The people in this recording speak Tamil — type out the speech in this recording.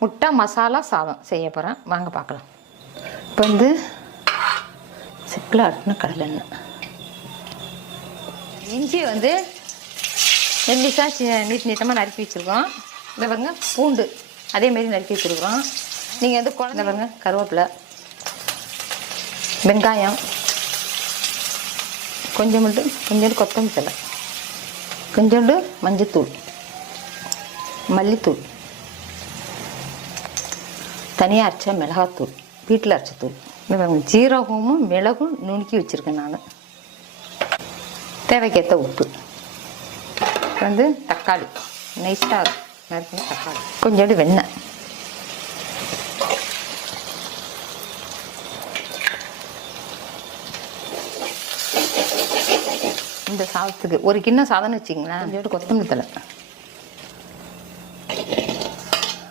முட்டை மசாலா சாதம் செய்ய போகிறேன், வாங்க பார்க்கலாம். இப்போ வந்து சிப்பில் ஆட்டின கடலெண்ணெய், இஞ்சி வந்து நெல்லிக்காய் நீட்டமாக நறுக்கி வச்சுருக்கோம். இதை பாருங்க பூண்டு அதேமாரி நறுக்கி வச்சுருக்குறோம். நீங்கள் வந்து குழந்தை பாருங்க கருவேப்பிலை, வெங்காயம், கொஞ்சோண்டு கொத்தமல்லி தழை, கொஞ்சோண்டு மஞ்சத்தூள், மல்லித்தூள், தனியாக அரைச்ச மிளகாத்தூள், வீட்டில் அரைச்ச தூள், ஜீரகமும் மிளகும் நுணுக்கி வச்சுருக்கேன் நான். தேவைக்கேற்ற உப்பு, வந்து தக்காளி நைஸாக நறுக்கணும், தக்காளி, கொஞ்சோண்டு வெண்ணெய், இந்த சாதத்துக்கு ஒரு கிண்ணம் சாதம்னு வச்சிங்களேன். கொஞ்சோண்டு கொத்தமல்லி தழை,